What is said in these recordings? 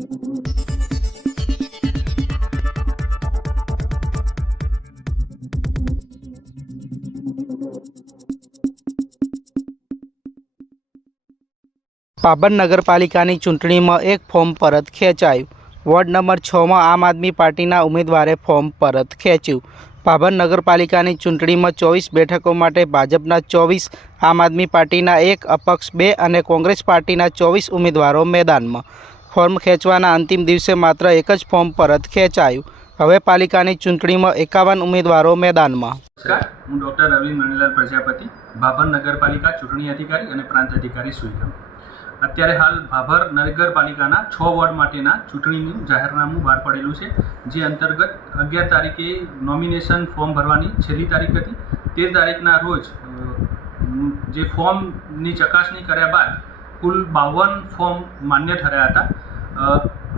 પાબન નગરપાલિકાની ચૂંટણીમાં એક ફોર્મ પરત ખેંચાયું. વોર્ડ નંબર 6માં આમ આદમી પાર્ટીના ઉમેદવારે ફોર્મ પરત ખેંચ્યું. પાબન નગરપાલિકાની ચૂંટણીમાં 24 બેઠકો માટે ભાજપના 24, આમ આદમી પાર્ટીના 1, અપક્ષ 2 અને કોંગ્રેસ પાર્ટીના 24 ઉમેદવારો મેદાનમાં. ફોર્મ ખેંચવાના અંતિમ દિવસે માત્ર એક જ ફોર્મ પરત ખેંચાયું. હવે પાલિકાની ચૂંટણીમાં 51 ઉમેદવારો મેદાનમાં. નમસ્કાર, હું ડૉક્ટર અરવિંદ મણીલાલ પ્રજાપતિ, ભાભર નગરપાલિકા ચૂંટણી અધિકારી અને પ્રાંત અધિકારી સુઈગામ. અત્યારે હાલ ભાભર નગરપાલિકાના 6 વોર્ડ માટેના ચૂંટણીનું જાહેરનામું બહાર પડેલું છે, જે અંતર્ગત 11 તારીખે નોમિનેશન ફોર્મ ભરવાની છેલ્લી તારીખ હતી. 13 તારીખના રોજ જે ફોર્મની ચકાસણી કર્યા બાદ કુલ 52 ફોર્મ માન્ય ઠર્યા હતા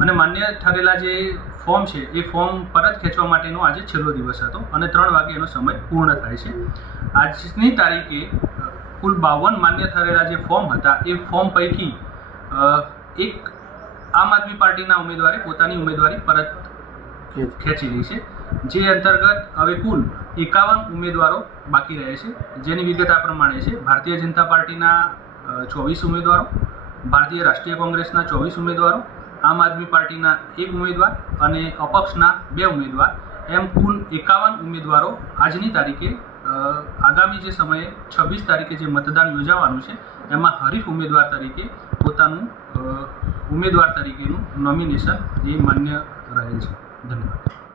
અને માન્ય ઠરેલા જે ફોર્મ છે એ ફોર્મ પરત ખેંચવા માટેનો આજે છેલ્લો દિવસ હતો અને 3 વાગે એનો સમય પૂર્ણ થાય છે. આજની તારીખે કુલ 52 માન્ય ઠરેલા જે ફોર્મ હતા એ ફોર્મ પૈકી એક આમ આદમી પાર્ટીના ઉમેદવારે પોતાની ઉમેદવારી પરત ખેંચી લીધી છે, જે અંતર્ગત હવે કુલ 51 ઉમેદવારો બાકી રહે છે, જેની વિગત આ પ્રમાણે છે. ભારતીય જનતા પાર્ટીના 24 ઉમેદવારો, ભારતીય રાષ્ટ્રીય કોંગ્રેસના 24 ઉમેદવારો, આમ આદમી પાર્ટીના 1 ઉમેદવાર અને અપક્ષના 2 ઉમેદવાર, એમ કુલ 51 ઉમેદવારો આજની તારીખે આગામી જે સમયે 26 તારીખે જે મતદાન યોજાવાનું છે એમાં હરીફ ઉમેદવાર તરીકે પોતાનું ઉમેદવાર તરીકેનું નોમિનેશન એ માન્ય રહેલ છે. ધન્યવાદ.